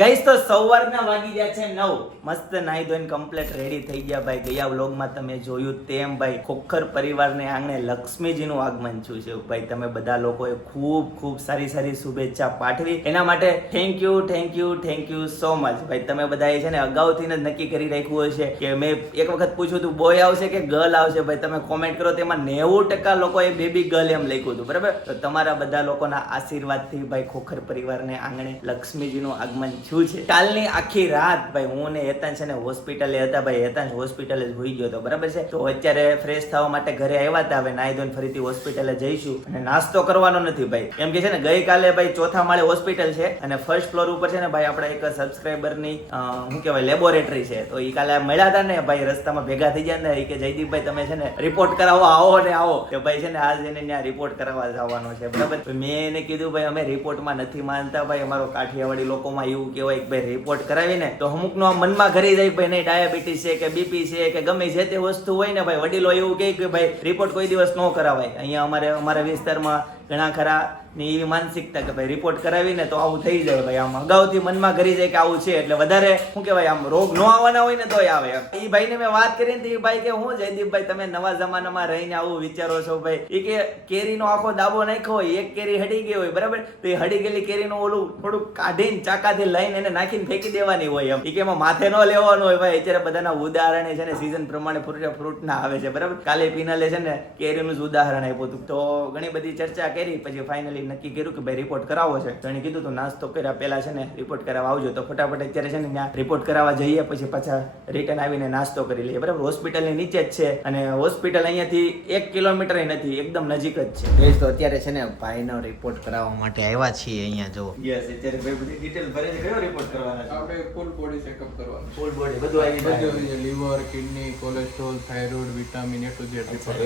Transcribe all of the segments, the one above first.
Guys તો સવારના વાગી ગયા છે 9 મસ્ત નાઈ ધોઈને કમ્પ્લીટ રેડી થઈ ગયા ભાઈ. ગયા વ્લોગમાં તમે જોયું તેમ ભાઈ ખોખર પરિવારને આંગણે લક્ષ્મીજીનું આગમન થયું છે ભાઈ. તમે બધા લોકોએ ખૂબ ખૂબ સારી સારી શુભેચ્છા પાઠવી એના માટે થેન્ક યુ સો મચ ભાઈ. તમે બધાએ છે ને અગાઉથી જ નક્કી કરી રાખ્યું હશે કે મેં એક વખત પૂછ્યું હતું બોય આવશે કે ગર્લ આવશે ભાઈ. તમે કોમેન્ટ કરો તેમાં 90% લોકોએ બેબી ગર્લ એમ લખ્યું હતું બરાબર. તો તમારા બધા લોકોના આશીર્વાદથી ભાઈ ખોખર પરિવારને આંગણે લક્ષ્મીજીનું આગમન થયું છે. કાલની આખી રાત ભાઈ હું ને હેતાંશ છે ને હોસ્પિટલે હતા ભાઈ. હેતાંશ હોસ્પિટલે જ હોઈ ગયો હતો બરાબર છે. તો અત્યારે ફ્રેશ થવા માટે ઘરે આવ્યા હતા. હવે નાઈ ધોઈને ફરીથી હોસ્પિટલે જઈશું અને નાસ્તો કરવાનો નથી ભાઈ. એમ કે છે ને ગઈકાલે ભાઈ ચોથા માળે હોસ્પિટલ છે અને ફર્સ્ટ ફ્લોર ઉપર છે ને ભાઈ આપણા એક સબસ્ક્રાઇબરની શું કહેવાય લેબોરેટરી છે. તો એ કાલે મળ્યા હતા ને ભાઈ રસ્તામાં ભેગા થઈ ગયા ને કે જયદીપભાઈ તમે છે ને રિપોર્ટ કરાવવા આવો ને આવો કે ભાઈ છે ને આજ એને ત્યાં રિપોર્ટ કરાવવા જવાનો છે બરાબર. મેં એને કીધું ભાઈ અમે રિપોર્ટમાં નથી માનતા ભાઈ. અમારો કાઠિયાવાડી લોકોમાં એવું કહેવાય કે ભાઈ રિપોર્ટ કરાવીને તો અમુકનો મનમાં ઘરી જાય ભાઈ નહીં ડાયાબિટીસ છે કે બીપી છે કે ગમે જે તે વસ્તુ હોય ને ભાઈ વડીલો એવું કહે કે ભાઈ રિપોર્ટ કોઈ દિવસ ન કરાવાય. અહીંયા અમારા વિસ્તારમાં ઘણા ખરા ની એવી માનસિકતા કે ભાઈ રિપોર્ટ કરાવીને તો આવું થઈ જાય ભાઈ. આમ અગાઉથી મનમાં ઘરી જાય કે આવું છે એટલે વધારે શું કહેવાય આમ રોગ ન આવવાના હોય ને તોય આવે. એ ભાઈને મેં વાત કરીને તો એ ભાઈ કે હું જયદીપભાઈ તમે નવા જમાનામાં રહીને આવું વિચારો છો ભાઈ. એ કે કેરીનો આખો દાબો નાખ્યો હોય એક કેરી હડી ગઈ હોય બરાબર. તો એ હડી ગયેલી કેરીનું ઓલું થોડુંક કાઢીને ચાકાથી લઈને એને નાખીને ફેંકી દેવાની હોય એમ. એ કે એમાં માથે ન લેવાનું હોય ભાઈ. અત્યારે બધાના ઉદાહરણ છે ને સીઝન પ્રમાણે ફ્રૂટ ના આવે છે બરાબર. કાલે પીનાલે છે ને કેરીનું જ ઉદાહરણ આપ્યું હતું. તો ઘણી બધી ચર્ચા કરી પછી ફાઇનલી નક્કી કર્યું કે ભાઈ રિપોર્ટ કરાવવો છે. તો એને કીધું તો નાસ્તો કર્યા પહેલા છે ને રિપોર્ટ કરાવવા આવજો. તો ફટાફટ અત્યારે છે ને ત્યાં રિપોર્ટ કરાવવા જઈએ પછી પાછા રિટર્ન આવીને નાસ્તો કરી લઈએ બરાબર. હોસ્પિટલની નીચે જ છે અને હોસ્પિટલ અહીંયાથી 1 કિલોમીટર નથી એકદમ નજીક જ છે. તો અત્યારે છે ને ભાઈનો રિપોર્ટ કરાવવા માટે આવ્યા છીએ અહીંયા જો. યસ અત્યારે ભાઈ બધી ડિટેલ ભરીને કયો રિપોર્ટ કરવાનો છે? આપણે ફૂલ બોડી ચેકઅપ કરવાનું. ફૂલ બોડી બધું આવી બધું liver, kidney, cholesterol, thyroid, vitamin A to Z report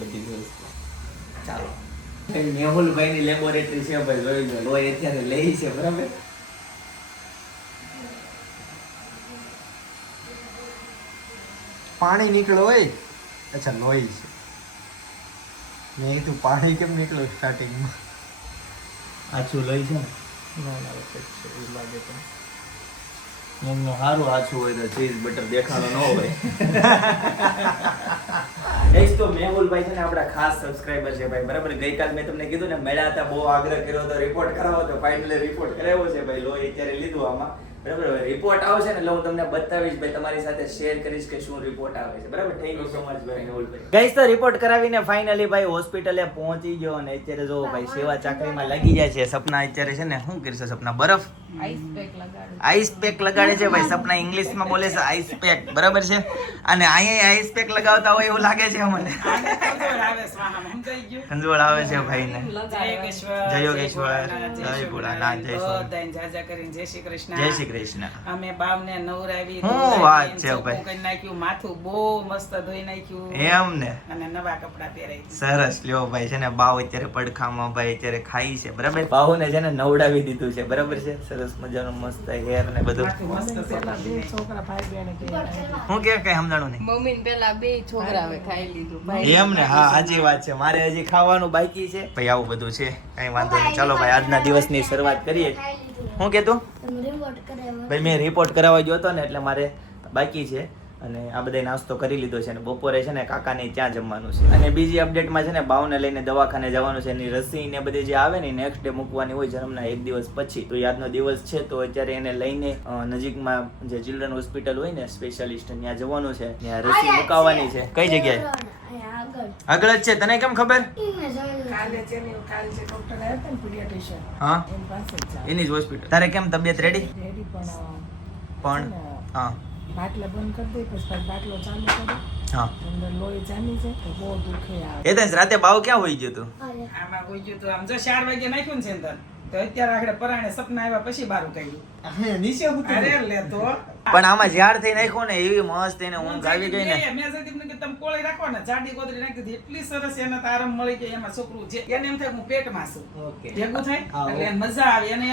બધી વસ્તુ. ચાલો મેહુલભાઈ ની લેબોરેટરી છે ભાઈ જોઈ લો. લોહી અત્યારે લઈ છે બરાબર. પાણી નીકળો હોય. અચ્છા લોહી છે. મેં તું પાણી કેમ નીકળ્યું સ્ટાર્ટિંગમાં? આછું લઈ છે ને એવું લાગે તો એમનું સારું આછું હોય તો ચીઝ બટર દેખાડો ન હોય. તો મેહુલભાઈ છે ને આપણા ખાસ સબસ્ક્રાઇબર છે ભાઈ બરાબર. ગઈકાલ મેં તમને કીધું ને મળ્યા હતા બહુ આગ્રહ કર્યો હતો રિપોર્ટ કરાવો તો ફાઇનલી રિપોર્ટ કરાવ્યો છે ભાઈ. લોહી અત્યારે લીધું આમાં બરાબર. હવે રિપોર્ટ આવશે ને એટલે હું તમને બતાવીશ ભાઈ તમારી સાથે શેર કરીશ કે શું રિપોર્ટ આવે છે બરાબર. થેન્ક યુ સો મચ ભાઈ મેહુલભાઈ. ગાઈસ તો રિપોર્ટ કરાવીને ફાઇનલી ભાઈ હોસ્પિટલે પહોંચી ગયો અને અત્યારે જો ભાઈ સેવા ચાકરીમાં લાગી જાય છે. સપના અત્યારે છે ને શું કરશે સપના? બરફ આઈસ પેક લગાડે છે ભાઈ. સપના ઇંગ્લિશમાં બોલે છે આઈસ પેક બરાબર છે. અને અહીંયા આઈસ પેક લગાવતા હોય એવું લાગે છે મને. ખંજોળ આવે છે ભાઈને. જય યોગેશ્વર જય ભોળાનાથ જય સોમનાથ જય શ્રી કૃષ્ણ. જય શ્રી કૃષ્ણ. અમે બાવને નવરાવી હું વાત છે ભાઈ. કરી નાખ્યું માથું બહુ મસ્ત ધોઈ નાખ્યું એમ ને અને નવા કપડા પહેરાઈ સરસ લ્યો ભાઈ. છે ને બાવ અત્યારે પડખામાં ભાઈ અત્યારે ખાઈ છે બરાબર. બાહુને છે ને નવડાવી દીધું છે બરાબર છે. સરસ મજાનું મસ્ત હેર ને બધું. છોકરા ભાઈ બહેન હું કે કઈ સમજાણું નહીં. મમ્મી ને પેલા બે છોકરાઓએ ખાઈ લીધું. એમ ને હા સાચી વાત છે. મારે હજી ખાવાનું બાકી છે ભાઈ. આવું બધું છે કઈ વાંધો નહીં. ચાલો ભાઈ આજના દિવસની શરૂઆત કરીએ. હું કહેતું ભાઈ મેં રિપોર્ટ કરાવવા ગયો હતો ને એટલે મારે બાકી છે અને આ બધા નાસ્તો કરી લીધો છે અને બપોરે છે ને કાકાને ત્યાં જમવાનું છે. અને બીજી અપડેટમાં છે ને બાવને લઈને દવાખાને જવાનું છે. એની રસી ને બધી જે આવે ને નેક્સ્ટ ડે મૂકવાની હોય જન્મના 1 દિવસ પછી. તો યાદનો દિવસ છે તો અત્યારે એને લઈને નજીકમાં જે ચિલ્ડ્રન હોસ્પિટલ હોય ને સ્પેશિયાલિસ્ટ ત્યાં જવાનું છે. ત્યાં રસી મુકાવવાની છે. કઈ જગ્યાએ? આગળ જ છે. તને કેમ ખબર? કાલે જે ડોક્ટર આવ્યા હતા ને પીડિયાટ્રિશિયન હા એમ પાસે જ જાવ. એની જ હોસ્પિટલ. તારે કેમ તબિયત રેડી? રેડી પણ હા બાટલા બંધ કરી દે પછી બાટલો ચાલુ કરે હા અંદર લોહી જામી જાય તો બહુ દુખે આવે. એ તો રાતે બાવ ક્યાં હોઈ ગયો તું? આમાં કોઈ ગયું તો આમ જો 4 વાગે નાખ્યું ને છે તો અત્યારે આગળ પરાણે સપના આવ્યા પછી બારું કાઢ્યું. નીચે અરે લે તો પણ આમાં ઝાડ થઈ નાખ્યો ને એવી મસ્ત એને ઊંઘ આવી ગઈ ને. મેં જતીને કે તમે કોળે રાખો ને જાડી ગોદરી નાખી દીધી એટલી સરસ એને તો આરામ મળી ગયો. એમાં છોકરું છે એને એમ થાય હું પેટમાં છું ભેગું થાય એટલે એને મજા આવે. એને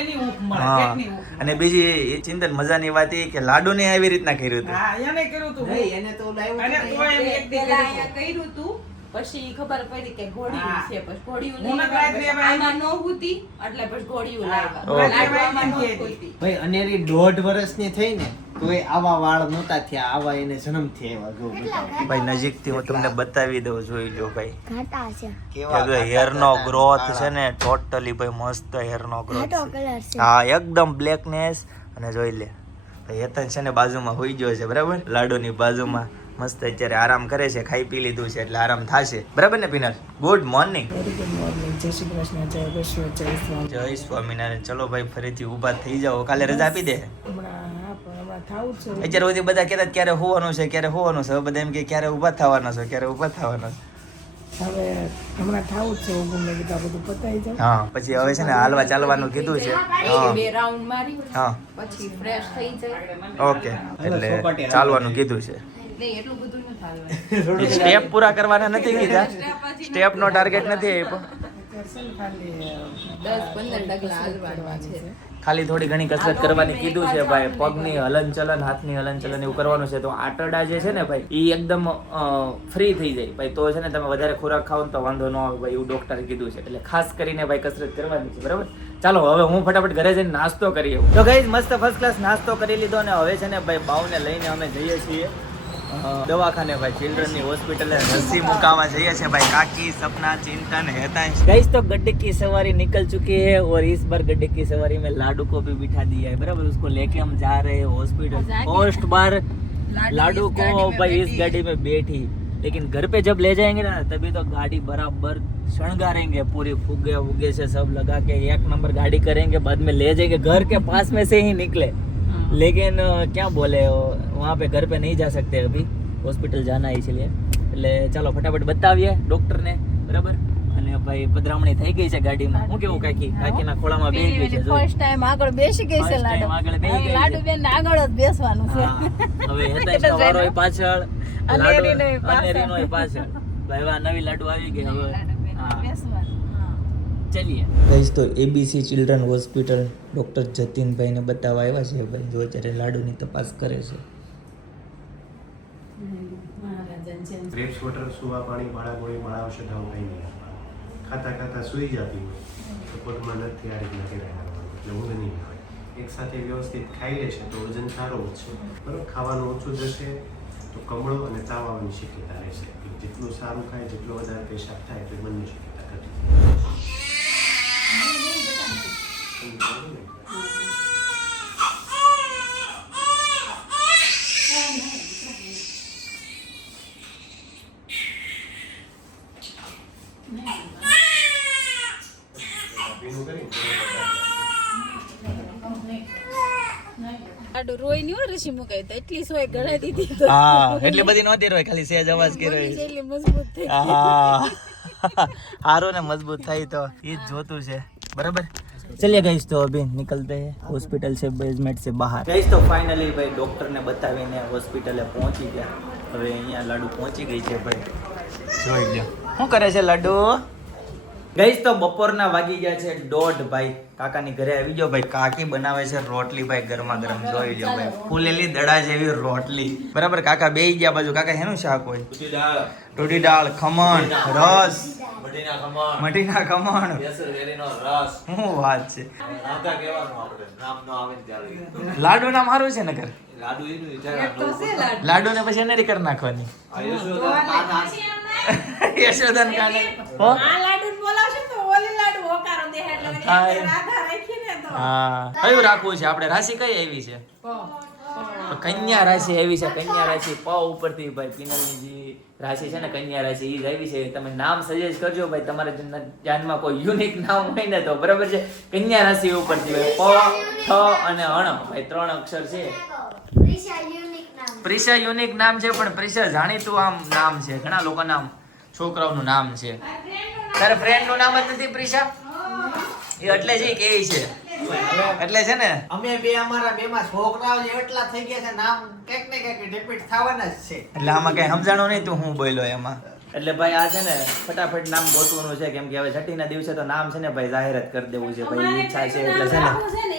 એની ઊંઘ મળે પેટની ઊંઘ. અને બીજી ચિંતન મજાની વાત એ કે લાડુ ને આવી રીતના કર્યું હતું. હા એને કર્યું તું એને તો અરે તો એમ એક દી પેલા અહીંયા કર્યું તું પછી ખબર પડી કે ઘોડિયું હા. છે પછી ઘોડિયું હું લઈને નકરા જ પછી લેવા આમાં નો હુતી એટલે પછી ઘોડિયું હા. લાવ્યા ઓકે. લાડુ આમાં નો ઓકે. હુતી. ભાઈ અનેરી 1.5 વર્ષની થઈ ને તોય આવા વાળ નહોતા થયા, આવા એને જન્મથી આવ્યા. જો બતાવો. ભાઈ નજીકથી હું તમને બતાવી દઉં, જોઈ લો ભાઈ ઘાટા છે કેવા હેર નો ઘાટા ગ્રોથ ઘાટા છે ને ટોટલી ભાઈ મસ્ત હેર નો ગ્રોથ ઘાટો છે. કલર છે હા એકદમ બ્લેકનેસ. અને જોઈ લે ભાઈ હેતન છે ને બાજુમાં હોઈ ગયો છે બરાબર, લાડુની બાજુમાં મસ્ત અત્યારે આરામ કરે છે, ખાઈ પી લીધું છે એટલે આરામ થશે બરાબર ને પિનલ? Good morning. જય શ્રી કૃષ્ણ, જય વિશ્વ, જય સ્વામી. જય સ્વામિનારાયણ. ચલો ભાઈ ફરીથી ઊભા થઈ જાઓ, કાલે રજા આપી દે. હમણાં થાવું છે. અત્યારે સુધી બધા કહેતા ક્યારે હોવાનું છે ક્યારે હોવાનું છે, હવે બધા એમ કે ક્યારે ઊભા થવાના છે ક્યારે ઊભા થવાના છે. હવે હમણાં થાવું જ છે, હું મેં કીધું આ બધું પતાઈ જાય. હા પછી હવે છે ને હાલવા ચાલવાનું કીધું છે. હા બે રાઉન્ડ મારી હા પછી ફ્રેશ થઈ જાય. ઓકે એટલે ચાલવાનું કીધું છે. નહીં એટલું બધું ન થાય. સ્ટેપ પૂરા કરવાના નથી કીધા, સ્ટેપ નો ટાર્ગેટ નથી આપ્યો. 10-15 ડગલા હાલવાના છે. ખાલી થોડી ઘણી કસરત કરવાની કીધું છે ભાઈ, પગની હલનચલન હાથની હલનચલન એવું કરવાનું છે. તો આંતરડા જે છે ને ભાઈ એ એકદમ ફ્રી થઈ જાય ભાઈ, તો છે ને તમે વધારે ખોરાક ખાવ ને તો વાંધો ન આવે ભાઈ, એવું ડોક્ટરે કીધું છે. એટલે ખાસ કરીને ભાઈ કસરત કરવાની છે બરાબર. ચાલો હવે હું ફટાફટ ઘરે જઈને નાસ્તો કરીએ. તો ગાઈઝ મસ્ત ફર્સ્ટ ક્લાસ નાસ્તો કરી લીધો ને હવે છે ને ભાઈ બાઉને લઈને અમે જઈએ છીએ દવાખાને ભાઈ, ચિલ્ડ્રનની હોસ્પિટલે રસી મુકાવા જઈએ છીએ ભાई. काकी सपना चिंतन हेतांश गाइस तो गड्ढे की सवारी निकल चुकी है और इस बार गड्ढे की सवारी में लाडू को भी बिठा दिया है बराबर. उसको लेके हम जा रहे हैं हॉस्पिटल. फर्स्ट बार लाडू को भाई इस गाड़ी में बैठी, लेकिन घर पे जब ले जाएंगे ना तभी तो गाड़ी बराबर शृंगारेंगे, पूरी फुगे वुगे से सब लगा के एक नंबर गाड़ी करेंगे, बाद में ले जाएंगे. घर के पास में से ही निकले लेकिन क्या बोले वहाँ पे घर पे नहीं जा सकते अभी, हॉस्पिटल जाना है इसलिए. એટલે ચાલો ફટાફટ બતાવીએ ડોક્ટરને બરાબર. અને ભાઈ પધરામણી થઈ ગઈ છે ગાડીમાં. હું કેવું કાકીના ખોળામાં બેસી ગઈ છે. જો ફર્સ્ટ ટાઈમ આગળ બેસી ગઈ છે First time લાડુ. આગળ બેસી ગઈ છે. લાડુ બેન આગળ જ બેસવાનું છે. હા, હવે હેતાંશનો વારો હોય પાછળ, અનેરીનોય પાછળ. અનેરીનોય પાછળ. ભાઈ આ નવી લાડુ આવી ગઈ હવે. હા બેસવાનું. ચલીએ ગાઈસ. તો એબીસી ચિલ્ડ્રન હોસ્પિટલ ડોક્ટર જતીનભાઈને બતાવવા આવ્યા છે ભાઈ. જો અત્યારે લાડુની તપાસ કરે છે. ગ્રેપ્સ વોટર, સુવા પાણી, ભાડા ગોળી, ભાડા ઔષધ આવું કંઈ નહીં આપવાનું. ખાતા ખાતા સૂઈ જતી હોય તો પોટમાં નથી આ રીતના કર્યા કરવાનું, એટલે ઊંઘ નહીં આવે. એક સાથે વ્યવસ્થિત ખાઈ લેશે તો વજન સારો વધશે બરાબર. ખાવાનું ઓછું જશે તો કમળો અને તાવ આવવાની શક્યતા રહેશે. જેટલું સારું ખાય જેટલો વધારે પેશાબ થાય એટલી બંને શક્યતા ઘટી. લાડુ રોઈ ની હો ઋષિ મુકાઈ તો એટલી સોય ગળાઈ દીધી તો હા એટલી બધી નહોતી રોય, ખાલી સહેજ અવાજ કર્યો. એટલી મજબૂત થઈ હા હારું ને મજબૂત થાય તો ये જોતું છે બરાબર. चलिए गाइस तो अभी निकलते हैं हॉस्पिटल से, बेसमेंट से बाहर. गाइस तो फाइनली भाई डॉक्टर ने बताવીને હોસ્પિટલે પહોંચી ગયા. હવે અહીંયા લાડુ પહોંચી ગઈ છે ભાઈ, જોઈ લ્યો શું કરે છે લાડુ. ગાઈસ તો બપોરના વાગી ગયા છે 1:30 ભાઈ. કાકાની ઘરે આવી ગયો ભાઈ, કાકી બનાવે છે રોટલી ભાઈ ગરમા ગરમ. જોઈ લ્યો ભાઈ ફૂલેલી દડા જેવી રોટલી બરાબર. કાકા બેહી ગયા બાજુ. કાકા હેનું શાક હોય? ટોટી દાળ, ખમણ, રસ, મટીના ખમણ. શું વાત છે. લાડુ નામ સારું છે નકર. લાડુ ને પછી એને કરી નાખવાની. યશોદન કાને હો આ લાડુ બોલાવશે તો ઓલી લાડુ હોકારો દે એટલે હા. રાધા રાખીને તો હા કયું રાખવું છે આપણે? રાશિ કઈ આવી છે? કન્યા રાશિ આવી છે. કન્યા રાશિ પ ઉપરથી ભાઈ પિનલની જે રાશિ છે ને કન્યા રાશિ એ જ આવી છે. તમે નામ સજેસ્ટ કરજો ભાઈ, તમારે ધ્યાનમાં કોઈ યુનિક નામ હોય ને તો બરાબર છે. કન્યા રાશિ ઉપરથી ભાઈ પ, થ અને અણ ભાઈ 3 અક્ષર છે. પ્રિશા યુનિક નામ છે, પણ પ્રિશા જાણીતું આમ નામ છે. ઘણા લોકો નામ છોકરાઓનું નામ છે. તારા ફ્રેન્ડ નું નામ જ નથી પ્રિશા? એ એટલે જ કે છે એટલે છે ને અમે બે અમારા બેમાં છોકરાઓ જે એટલા થઈ ગયા છે, નામ કંઈક ને કંઈક રિપીટ થવાના જ છે. એટલે આમાં કઈ સમજાણું નહીં તું હું બોલ્યો એમાં. એટલે ભાઈ આ છે ને ફટાફટ નામ ગોતવાનું છે, કેમ કે હવે છઠ્ઠીના દિવસે તો નામ છે ને ભાઈ જાહેર જ કરી દેવું છે ભાઈ, ઈચ્છા છે એટલે છે ને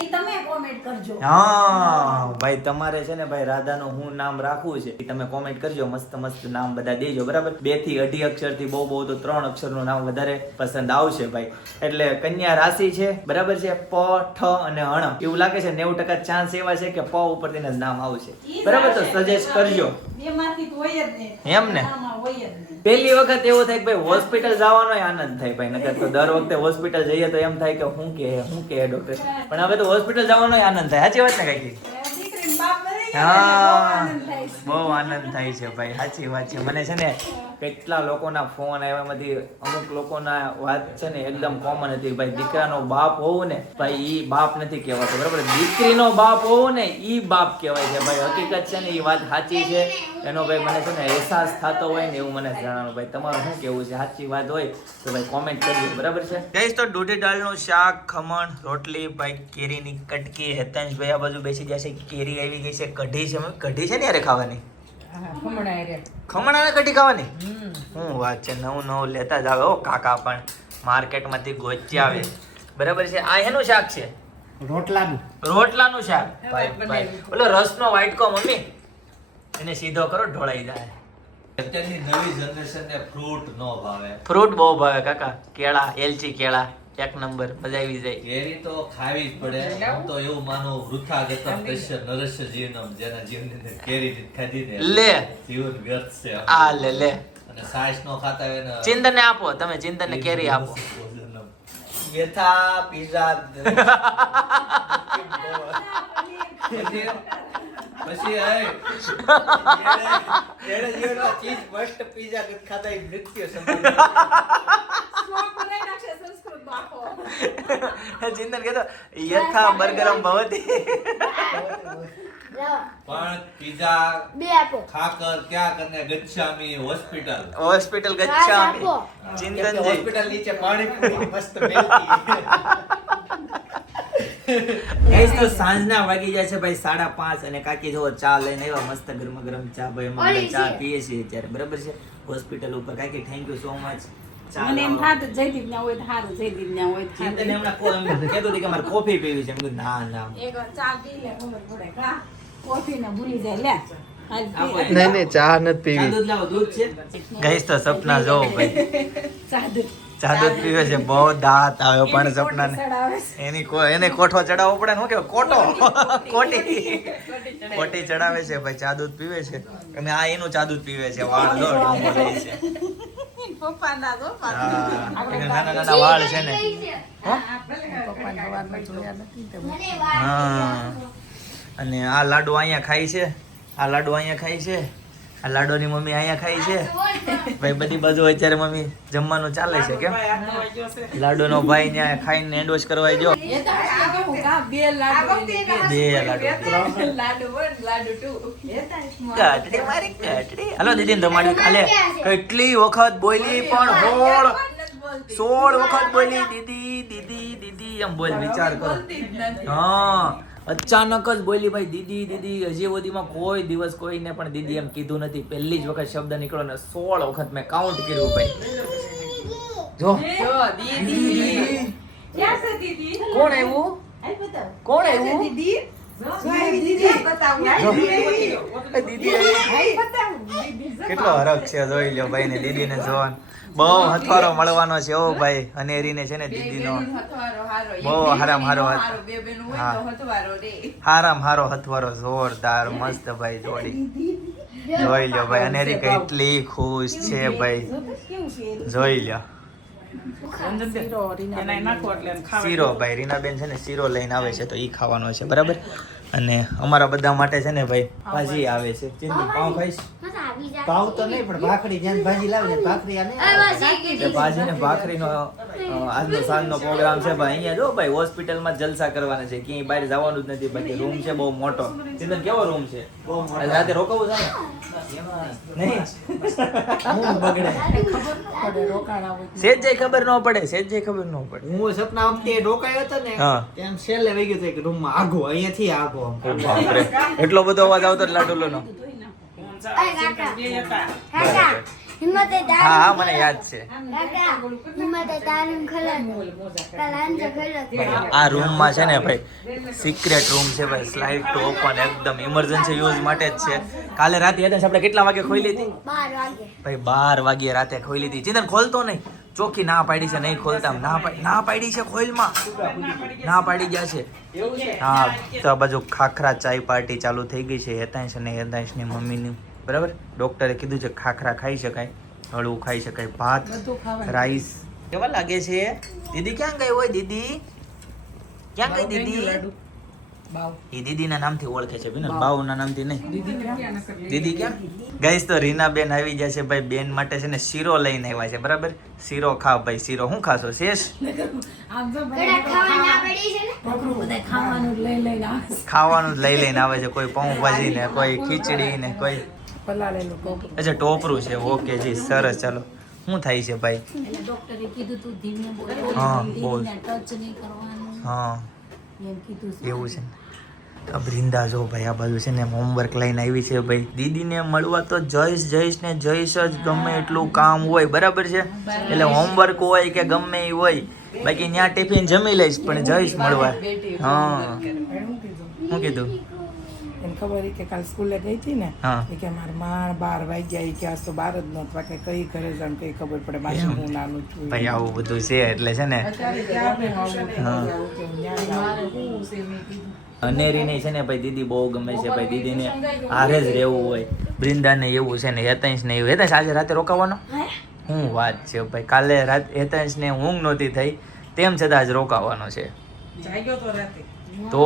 ઈ તમે કોમેન્ટ કરજો. હા ભાઈ તમારે છે ને ભાઈ રાધાનું હું નામ રાખવું છે ઈ તમે કોમેન્ટ કરજો. મસ્ત મસ્ત નામ બધા દેજો બરાબર. 2 થી 2.5 અક્ષરથી બહુ તો 3 અક્ષરનું નામ વધારે પસંદ આવશે ભાઈ. એટલે કન્યા રાશિ છે બરાબર છે. પ ઠ અને અણ એવું લાગે છે 90% ચાન્સ એવા છે કે પ ઉપરથી જ નામ આવશે બરાબર. તો સજેસ્ટ કરજો બેમાંથી તો હોય જ નહીં. એમ ને આમાં હોય જ નહીં. પહેલી વખત એવું થાય કે ભાઈ હોસ્પિટલ જવાનો આનંદ થાય ભાઈ. નકર તો દર વખતે હોસ્પિટલ જઈએ તો એમ થાય કે શું કે ડોક્ટર. પણ હવે તો હોસ્પિટલ જવાનો આનંદ થાય. સાચી વાત ને કાકી? દીકરીનો બાપ બની ગયો ને હા બહુ આનંદ થાય છે. બહુ આનંદ થાય છે ભાઈ. સાચી વાત છે. મને છે ને કેટલા લોકોના ફોન આવ્યા એમાંથી અમુક લોકોના વાત છે ને એકદમ કોમન હતી ભાઈ દીકરાનો બાપ હોવું ને ભાઈ ઈ બાપ નથી કહેવાતો બરાબર. દીકરીનો બાપ હોવું ને ઈ બાપ કહેવાય છે ભાઈ. હકીકત છે ને ઈ વાત સાચી છે. એનો ભાઈ મને છે ને અહેસાસ થતો હોય ને એવું મને જણાવો ભાઈ. તમારું શું કેવું છે? સાચી વાત હોય તો ભાઈ કોમેન્ટ કરજો બરાબર છે. ગઈશ તો દૂધી દાળનું શાક, ખમણ, રોટલી, ભાઈ કેરીની કટકી. હેતાંશ ભાઈ આ બાજુ બેસી જશે. કેરી આવી ગઈ છે. કઢી છે. કઢી છે ને યારે ખાવાની. ખમણ અને કઢી ખાવાની. શું વાત છે. નવું લેતા જ આવે હો કાકા પણ માર્કેટમાંથી ગોચી આવે બરાબર છે. આ એનું શાક છે રોટલાનું શાક ભાઈ. ઓલો રસનો વાટકો મમ્મી એને સીધો કરો ઢોળાઈ જાય. અત્યારની નવી જનરેશનને ફ્રૂટ નો ભાવે. ફ્રૂટ બહુ ભાવે કાકા. કેળા, એલચી કેળા એક નંબર મજા આવી જાય. કેરી તો ખાવી જ પડે. હું તો એવું માનું વૃથા જતા પ્રેશર નરસ્ય જીવનમ જેના જીવનની અંદર કેરી નથી ખાધી ને લે જીવન વ્યર્થ છે. આ લે અને સાસ નો ખાતા હોય ને ચિંતનને આપો તમે. ચિંતનને કેરી આપો. બેથા પીઝા પછી ચીઝ મસ્ત પીઝા ખાતા મૃત્યુ શ્લોક બનાવી નાખશે સંસ્કૃતનો આખો. ચિંતન કહેતો યથા બર્ગરમ ભવતી. પણ પીઝા ખાકર ક્યાં કરને ગચ્છામી હોસ્પિટલ ગચ્છામી. ચિંતનજી હોસ્પિટલ નીચે પાણીપુરી મસ્ત મેલતી. ગાઈસ તો સાંજના વાગી જાય છે ભાઈ 5:30 અને કાકી જો ચા લઈને આવ્યા. મસ્ત ગરમ ચા ભાઈ. અમે ચા પીએ છીએ અત્યારે બરાબર છે હોસ્પિટલ ઉપર. કાકી થેન્ક યુ સો મચ. મને એમ થાતું જયદીપ ના હોય તો સારું, જયદીપ ના હોય તો ચિંતન હમણાં કહેતો હતી કે મારે કોફી પીવી છે. મેં કીધું ના એક વાર ચા પી લે ખબર પડે. કા કોફી ને ભૂલી જાય લે. હાલ પી. નહીં ચા નથી પીવી. દૂધ લાવો. દૂધ છે ગાઈસ તો સપના જો ભાઈ સાદું ચા દૂધ પીવે છે. બહુ દાંત આવે પણ એની સપનાને કોટી ચડાવે છે. એને કોઠો ચડાવવો પડે ને. શું કે કોટી ચડાવે છે ભાઈ. ચા દૂધ પીવે છે. અને આ એનું ચા દૂધ પીવે છે. વાળ જો ઢોંગો લે છે. પપ્પાના જો હા, એને નાના વાળ છે ને. પપ્પાના વાળમાં જોયા નથી તમે. હા અને આ લાડુ અહીંયા ખાય છે. આ લાડુ અહીંયા ખાય છે. આ લાડુની મમ્મી અહીંયા ખાય છે ભાઈ. બધી બાજુ અત્યારે મમ્મી જમવાનું ચાલે છે. કેમ ભાઈ હાથનો વાગ્યો છે. લાડુનો ભાઈ ત્યાં ખાઈને એન્ડોશ કરવા જો. એ તો આ કેવું કા બે લાડુ બે લાડુ. લાડુ 1 લાડુ 2. કાટડી મારી કાટડી. હાલો દીદીને રમાડ્યું કાલે. કેટલી વખત બોલી પણ 16 વખત બોલી દીદી એમ બોલ. વિચાર કરો. હા અચાનક જ બોલી ભાઈ દીદી. હજી સુધીમાં કોઈ દિવસ કોઈને પણ દીદી એમ કીધું નથી. પહેલી જ વખત શબ્દ નીકળ્યો ને 16 વખત મેં કાઉન્ટ કર્યું ભાઈ. જો દીદી ક્યાં છે દીદી? કોણ આવ્યું? આઈ બતાવ. કોણ આવ્યું? દીદી દીદી બતાવ. દીદી આઈ બતાવ. દીદી કેટલો હરખ છે જોઈ લ્યો ભાઈ ને દીદીને જોવાનું. બહુ હથવારો મળવાનો છે ઓ ભાઈ. અનેરીને છે ને દીદીનો બહુ હારામ હારો હારામ હારો હથવારો જોરદાર મસ્ત ભાઈ જોડી. જોઈ લ્યો ભાઈ અનેરી કેટલી ખુશ છે ભાઈ. જોઈ લ્યો એને નાખો એટલે એને ખાવા શીરો ભાઈ. રીનાબેન છે ને શીરો લઈને આવે છે તો ઈ ખાવાનો છે બરાબર. અને અમારા બધા માટે છે ને ભાઈ ભાજી આવે છે. ચિંતન પાઉં ખાઈશ? પાવ તો નહીં પણ ભાખરી જ્યાં ભાજી લાવે ને ભાખરી આને ભાજી ને ભાખરીનો આજનો સાંજનો પ્રોગ્રામ છે ભાઈ. અહીંયા જો ભાઈ હોસ્પિટલમાં જલસા કરવાના છે. ક્યાંય બહાર જવાનું જ નથી. બાકી રૂમ છે બહુ મોટો. ચિંતન કેવો રૂમ છે? રાતે રોકાવું છે ને? નહીં હું બગડે. સેજ જાય ખબર ન પડે. સેજ જાય ખબર ન પડે. હું સપના વખતે રોકાયો હતો ને હા. તેમ છેલ્લે વહી ગયો એક રૂમમાં આઘો અહીંયાથી આઘો બાપરે એટલો બધો અવાજ આવતો લાડુલો નો. બે હતા. હિંમતે હા હા મને યાદ છે. કાકા હિંમતે તારીમ ખલત કલાંજો ખલત આ રૂમમાં છે ને ભાઈ સિક્રેટ રૂમ છે ભાઈ, સ્લાઇડ ટુ ઓપન, એકદમ ઇમરજન્સી યુઝ માટે જ છે. કાલે રાતે આપણે કેટલા વાગે ખોલી હતી 12 વાગે ભાઈ? 12 વાગે રાતે ખોલી હતી. ચિંતન ખોલતો નહીં, ચોખ્ખી ના પાડી છે, નહીં ખોલતા. ના પાડી છે ખોલમાં, ના પાડી ગયા છે. હા તો આ બાજુ ખાખરા ચાય પાર્ટી ચાલુ થઈ ગઈ છે. હેતાંશ અને હેતાંશની મમ્મીની, બરાબર. ડોક્ટરે કીધું છે ખાખરા ખાઈ શકાય, હળવું ખાઈ શકાય, ભાત, રાઈસ. કેવા લાગે છે? દીદી ક્યાં ગઈ હોય? દીદી ક્યાં ગઈ? દીદી એ દીદીના નામથી ઓળખે છે વિનોદ, બાઉના નામથી નહીં. દીદી ક્યાં? ગાઈસ તો રીના બેન આવી ગયા છે ભાઈ. બેન માટે છે ને શીરો લઈને આવ્યા છે, બરાબર. શીરો ખાવ ભાઈ. શીરો શું ખાશો? શેષ કડા ખાવા ના પડી છે ને ખાવાનું લઈ લઈને આવે ખાવાનું જ લઈ લઈને આવે છે. કોઈ પાઉંભાજી ને, કોઈ ખીચડી ને, કોઈ પલાળેલું ટોપરું. અચ્છા ટોપરું છે. ઓકે જી, સરસ. ચાલો શું થાય છે ભાઈ? એટલે ડોક્ટરે કીધું તું ધીમે બોલ, હા, બોલ. ધીમે ટચ નહીં કરવાનું હા એમ કીધું છે. એવું છે ને. તો બૃંદા જો ભાઈ આ બાજુ છે ને હોમવર્ક લઈને આવી છે ભાઈ. દીદીને મળવા તો જઈશ ને જઈશ જ, ગમે એટલું કામ હોય, બરાબર છે. એટલે હોમવર્ક હોય કે ગમે એ હોય, બાકી ત્યાં ટિફિન જમી લઈશ પણ જઈશ મળવા. હા શું કીધું? એને ખબર કે કાલ સ્કૂલે ગઈ હતી ને, હા. કે મારા માં 12 વાગ્યા કે આજ તો 12 જ નહોતા કે કઈ ઘરે જાણ કઈ ખબર પડે પાછું હું નાનું છું. ભાઈ આવું બધું છે એટલે છે ને અનેરીને છે ને ભાઈ દીદી બહુ ગમે છે ભાઈ. દીદીને હારે જ રહેવું હોય. બૃંદાને એવું છે ને, હેતાંશને એવું. હેતાંશ આજે રાતે રોકાવાનો? શું વાત છે ભાઈ. કાલે રાત હેતાંશને ઊંઘ નહોતી થઈ, તેમ છતાં આજ રોકાવાનો છે. જાગ્યો તો રાતે તો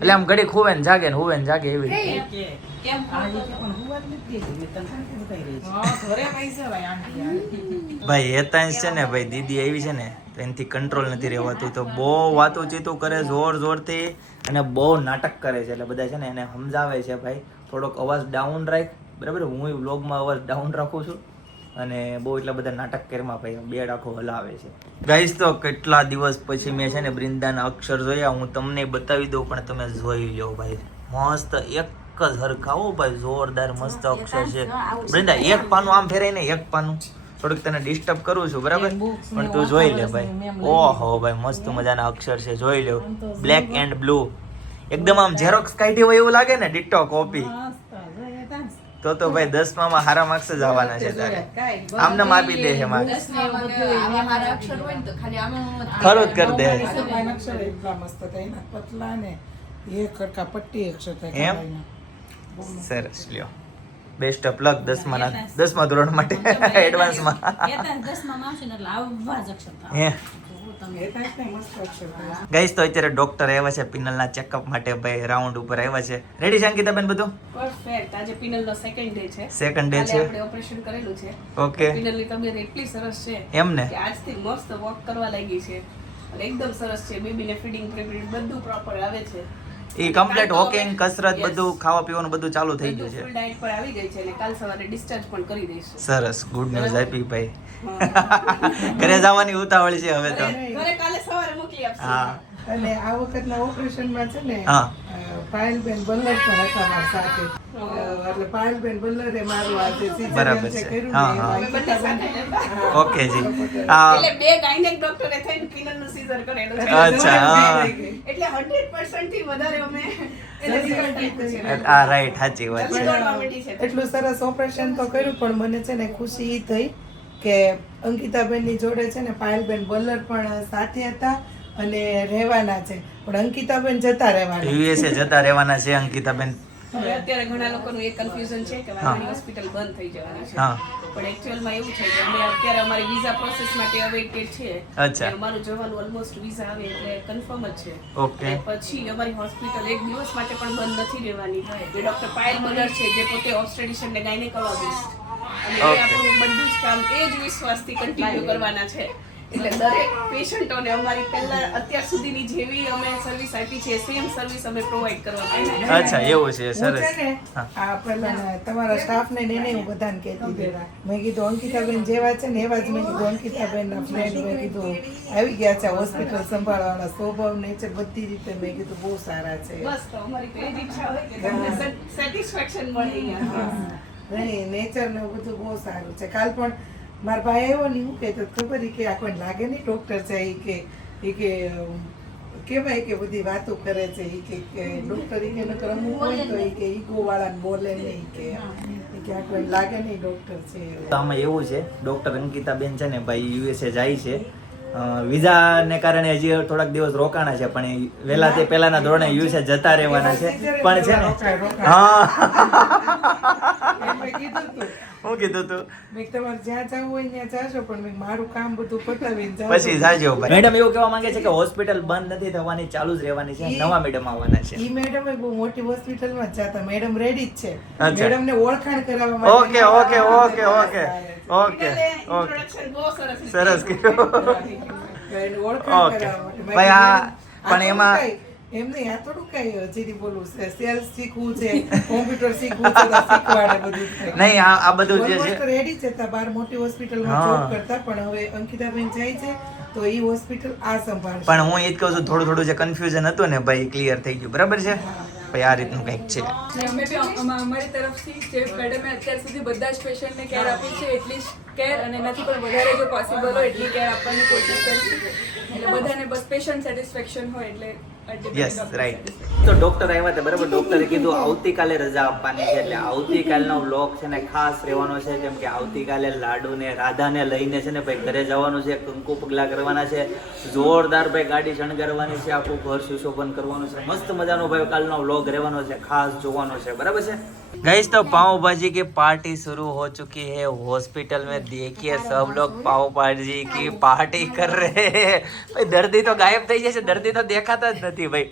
એટલે આમ ઘડી હુવે ને જાગે ને હુવે ને જાગે એવી રીતે. કેમ પણ હુવા જ નથી દેતી, મેં તને શું બતાવી રહી છું? હા ઘરે પૈસા ભાઈ આંટી ભાઈ હેતાંશ છે ને ભાઈ, દીદી આવી છે ને તો એનાથી કંટ્રોલ નથી રહેવાતું. તો બહુ વાતું ચીતું કરે જોરથી અને બહુ નાટક કરે છે. એટલે બધા છે ને એને સમજાવે છે ભાઈ થોડોક અવાજ ડાઉન રાખ, બરાબર. હું વ્લોગમાં અવાજ ડાઉન રાખું છું અને બહુ એટલા બધા નાટક કરમાં ભાઈ બેડ આખો હલાવે છે. ગાઈસ તો કેટલા દિવસ પછી મેં છે ને બૃંદાના અક્ષર જોયા. હું તમને બતાવી દઉં પણ તમે જોઈ લો ભાઈ. મસ્ત એક જ હરખા હો ભાઈ, જોરદાર મસ્ત અક્ષર છે. બૃંદા એક પાનું આમ ફેરાય ને, એક પાનું થોડુંક તને ડિસ્ટર્બ કરું છું, બરાબર, પણ તું જોઈ લે ભાઈ. ઓહો ભાઈ મસ્ત મજાના અક્ષર છે, જોઈ લો. બ્લેક એન્ડ બ્લુ, એકદમ આમ ઝેરોક્સ કાઢી હોય એવું લાગે ને, ડિટ્ટો કોપી. તો ભાઈ 10માં સારા માર્ક્સ જ આવવાના છે તારે. આમને આપી દે છે માર્ક્સ, ખરું જ કરી દે. અક્ષર એટલા મસ્ત હતા એના, પતલા ને એક ખરખા પટ્ટી અક્ષર થાય એમ? સરસ, લ્યો બેસ્ટ ઓફ લક 10મા ધોરણ માટે એડવાન્સમાં. હે ગાઈસ તો અત્યારે ડોક્ટર આવ્યા છે પિનલના ચેકઅપ માટે ભાઈ, રાઉન્ડ ઉપર આવ્યા છે. રેડી છે અંકિતાબેન બધું? પરફેક્ટ. આજે પિનલનો સેકન્ડ ડે છે. સેકન્ડ ડે છે. આપણે ઓપરેશન કરેલું છે. ઓકે. પિનલની તબિયત એટલી સરસ છે એમ ને? કે આજથી મસ્ત વોક કરવા લાગી છે અને એકદમ સરસ છે. બેબીને ફીડિંગ પ્રેપરેટ બધું પ્રોપર આવે છે. એ કમ્પ્લીટ વોકિંગ, કસરત બધું, ખાવા પીવાનું બધું ચાલુ થઈ ગયું છે. ફૂલ ડાયટ પર આવી ગઈ છે અને કાલ સવારે ડિસ્ચાર્જ પણ કરી દઈશું. સરસ, ગુડ ન્યૂઝ આપી ભાઈ. ઘરે જવાની ઉતાવળ છે હવે તો. ઘરે કાલે સવારે મોકલી આપશું. હા. અને આ વખતના ઓપરેશનમાં છે ને હા. પાયલબેન બલ્લર પણ હતા મારી સાથે. એટલે પાયલબેન બલ્લરે મારું આજે બરાબર સીઝન છે. કર્યું હા, ને હા. એમાં અંકિતાબેન ઓકે જી. હા. એટલે બે ગાયનેક ડોક્ટરે થઈને પિનલનું સીઝર કરેલું છે. અચ્છા, હા. એટલે 100% થી વધારે અમે એને રિઝલ્ટ આપ્યું છે. આ રાઈટ, સાચી વાત છે. દોડવા માંડી છે. એટલું સરસ ઓપરેશન તો કર્યું પણ મને છે ને ખુશી ઈ થઈ કે અંકિતાબેનની જોડે છે ને પાયલબેન બલ્લર પણ સાથે હતા અને રહેવાના છે. પણ અંકિતાબેન જતા રહેવાના યુએસએ જતા રહેવાના છે અંકિતાબેન. હવે અત્યારે ઘણા લોકોનું એક કન્ફ્યુઝન છે કે વાઘાણી હોસ્પિટલ બંધ થઈ જવાની છે. હા. પણ એકચ્યુઅલમાં એવું છે કે અમે અત્યારે અમારી વિઝા પ્રોસેસ માટે અવેઇટેડ છે. અચ્છા. અમારું જવાનું ઓલમોસ્ટ વિઝા આવે એટલે કન્ફર્મ જ છે. ઓકે. અને પછી અમારી હોસ્પિટલ એક દિવસ માટે પણ બંધ નથી રહેવાની. જે ડોક્ટર પાયલ બલર છે જે પોતે ઓબ્સ્ટેટિશિયન ને ગાયનેકોલોજિસ્ટ અને એ આપણું બધું જ કામ એ જ વિશ્વાસથી કન્ટિન્યુ કરવાના છે. એટલે દરેક પેશન્ટોને અમારી પહેલા અત્યાર સુધીની જેવી અમે સર્વિસ આપી છે સેમ સર્વિસ અમે પ્રોવાઈડ કરવા. અચ્છા, એવું છે. હું સરસ. છે ને આ પેલા તમારા સ્ટાફને ને એને હું બધાને કહેતી હતી. મેં કીધું અંકિતાબેન જેવા છે ને એવા જ મેં કીધું અંકિતાબેનના ફ્રેન્ડ મેં કીધું આવી ગયા છે હોસ્પિટલ સંભાળવાના, સ્વભાવ નેચર બધી રીતે મેં કીધું બહુ સારા છે. બસ તો અમારી તો એ જ ઈચ્છા હોય કે તમને સેટિસ્ફેક્શન મળે. નહીં નેચર ને બધું બહુ સારું છે. કાલ પણ મારા ભાઈ આવ્યો ને હું કહેતો ખબર ઈ કે આ કોઈ લાગે નહીં ડોક્ટર છે ઈ કે કેવાય કે બધી વાતો કરે છે ઈ કે ડોક્ટર ઈ કે નકર અમુક હોય તો ઈ કે ઈગો વાળાને બોલે નહીં કે આ કોઈ લાગે નહીં ડોક્ટર છે. તો આમાં એવું છે ડોક્ટર અંકિતાબેન છે ને ભાઈ યુએસએ જાય છે વિઝાને કારણે હજી થોડાક દિવસ રોકાણા છે પણ એ વહેલા તે પહેલાના ધોરણે યુએસએ જતા રહેવાના છે પણ છે ને હા મેં કીધું તું હું કીધું તું મેં તમારે જ્યાં જવું હોય ત્યાં જાશો પણ મેં મારું કામ બધું પતાવીને જાઉં. પછી જાજો ભાઈ. મેડમ એવું કહેવા માંગે છે કે હોસ્પિટલ બંધ નથી થવાની, ચાલુ જ રહેવાની છે. નવા મેડમ આવવાના છે. ઈ મેડમ બહુ મોટી હોસ્પિટલમાં જ જતા મેડમ રેડી જ છે. અચ્છા. મેડમને ઓળખાણ કરાવવા માટે okay okay okay okay okay okay Introduction બહુ સરસ રીતે. સરસ કીધું. એને ઓળખાણ ઓકે. કરાવવા માટે. ભાઈ આ આ પણ એમાં થોડું કાંઈ- એમ નહીં, આ થોડું કાંઈ હજીરી બોલવું છે સેલ્સ શીખવું છે કોમ્પ્યુટર શીખવું છે તો શીખવાડે બધું જ. નહીં આ બધું જે Almost છે રેડી છે ત્યાં બહાર મોટી હોસ્પિટલમાં હા. જોબ કરતા પણ હવે અંકિતાબેન જાય છે તો ઈ હોસ્પિટલ આ સંભાળશે. પણ હું એ જ કહું છું થોડું થોડું જે કન્ફ્યુઝન હતું ને ભાઈ ક્લિયર થઈ ગયું. બરાબર છે ભાઈ આ રીતનું કંઈક છે. અમે બી અમારી તરફથી જે મેડમે અત્યાર સુધી બધા જ પેશન્ટને કેર આપી છે એટલી જ કેર અને એનાથી પણ વધારે જો પોસિબલ હોય એટલી કેર આપવાની કોશિશ કરીશું એટલે બધાને બસ પેશન્ટ સેટિસ્ફેક્શન હોય એટલે યસ રાઈટ. તો ડોક્ટર આવ્યા હતા બરાબર. ડોક્ટરે કીધું આવતીકાલે રજા આપવાની છે એટલે આવતીકાલનો વ્લોગ છે ને ખાસ રહેવાનો છે કેમ કે આવતીકાલે લાડુને રાધાને લઈને છે ને ભાઈ ઘરે જવાનું છે, કંકુ પગલા કરવાના છે, જોરદાર ભાઈ ગાડી શણગારવાની છે, આખું ઘર સુશોભન કરવાનું છે, મસ્ત મજાનો ભાઈ કાલનો વ્લોગ રહેવાનો છે, ખાસ જોવાનો છે. બરાબર છે गाइस. तो पाव भाजी की पार्टी शुरू हो चुकी है हॉस्पिटल में. देखिए सब लोग पाव भाजी की पार्टी कर रहे हैं. भाई दर्दी तो गायब થઈ જશે, દર્દી તો દેખાતા જ નથી ભાઈ.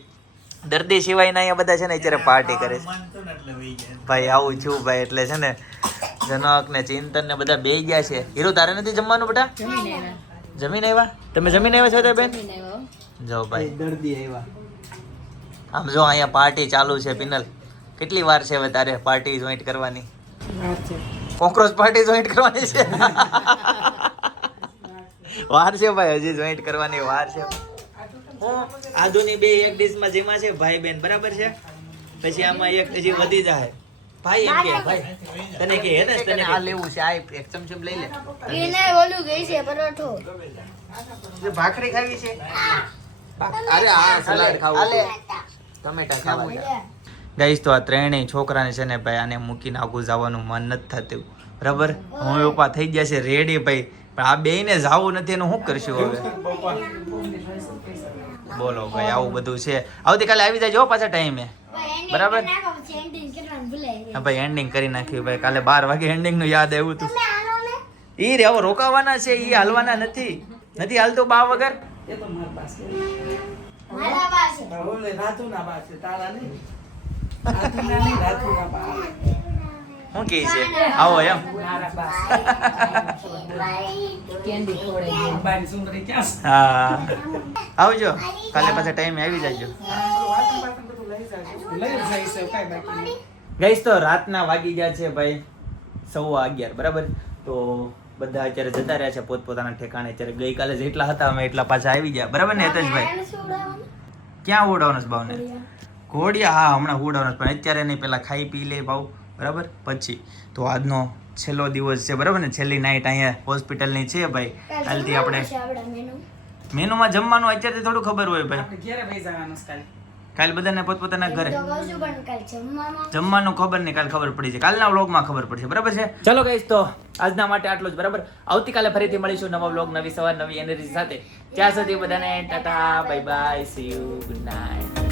દર્દી સિવાયના અહીંયા બધા છે ને અત્યારે પાર્ટી કરે છે ભાઈ. આવું છું ભાઈ એટલે છે ને જનક ને ચિંતન ને બધા બેહી ગયા છે. હીરો તારે નથી જમવાનું બેટા? જમીન આવ્યા? તમે જમીન આવ્યા છો બેન? જો ભાઈ દર્દી આવ્યા. આમ જો અહીંયા પાર્ટી ચાલુ છે. પિનલ કેટલી વાર છે હવે તારે પાર્ટી જોઈન્ટ કરવાની? કોક્રોચ પાર્ટી જોઈન્ટ કરવાની છે? વાર છે ભાઈ, હજી જોઈન્ટ કરવાની વાર છે. આદુની બે એક ડીશમાં જેમાં છે ભાઈ બેન. બરાબર છે. પછી આમાં એક હજી વધી જાય. ભાઈ એમ કે ભાઈ તને કે હે ને તને આ લેવું છે, આ એક ચમચમ લઈ લે. એને ઓલું ગઈ છે પરોઠો. ભાખરી ખાવી છે? અરે આ સલાડ ખાવું છે, ટમેટા ખાવા છે. ગાઈસ તો આ ત્રણેય છોકરાને છે ને ભાઈ આને મૂકીને આગું જવાનું મન નથી થતું. બરાબર. મમ્મી પપ્પા થઈ ગયા છે રેડી ભાઈ પણ આ બેયને જાવું નથી એનું શું કરશું હવે? બોલો ભાઈ આવું બધું છે. આવતીકાલે આવી જાજો પાછા ટાઈમે. બરાબર. હા ભાઈ એન્ડિંગ કરી નાખ્યું ભાઈ. કાલે 12 વાગે એન્ડિંગ નું યાદ આવ્યું હતું. ઈ રે હવે રોકાવાના છે, ઈ હાલવાના નથી. નથી હાલતો બા વગર. એ તો મારા પાસે મારા પાસે ઓલે રાતુના પાસે તારા નહીં. રાતુના નહીં, રાતુના પાસે. શું કહે છે? આવો એમ. મારા પાસે કેન્ડી ખવડાવી અંબાની સુંદરી ક્યાં છે? હા આવજો કાલે પાછા ટાઈમે આવી જાજો. લઈ જઈશું કાંઈ બાકી નહીં. ગઈશ તો રાતના વાગી ગયા છે ભાઈ 11:15. બરાબર. તો બધા અત્યારે જતા રહ્યા છે પોતપોતાના ઠેકાણે. અત્યારે ગઈકાલે જેટલા હતા અમે એટલા પાછા આવી ગયા. બરાબર ને હેતેશભાઈ? ક્યાં ઉડાવવાનો છે ભાવને? ઘોડિયા હા હમણાં ઉડાવવાનો પણ અત્યારે નહીં, પેલા ખાઈ પી લે ભાવ. બરાબર. પછી તો આજનો છેલ્લો દિવસ છે. બરાબર ને છેલ્લી નાઈટ અહીંયા હોસ્પિટલની છે ભાઈ. કાલથી આપણે મેનુમાં જમવાનું અત્યારથી થોડું ખબર હોય ભાઈ. આપણે ઘેરે બેસી જવાનું છે કાલે. કાલે બધાને પોતપોતાના ઘરે તો કહું છું પણ કાલ જમવામાં જમવાનું ખબર નહીં, કાલે ખબર પડી છે. કાલના વ્લોગમાં ખબર પડશે. બરાબર છે. ચલો ગાઈસ તો આજના માટે આટલું જ. બરાબર. આવતીકાલે ફરીથી મળીશું નવા વ્લોગ, નવી સવાર, નવી એનર્જી સાથે. ત્યાં સુધી બધાને Tata bye bye, C you, good night.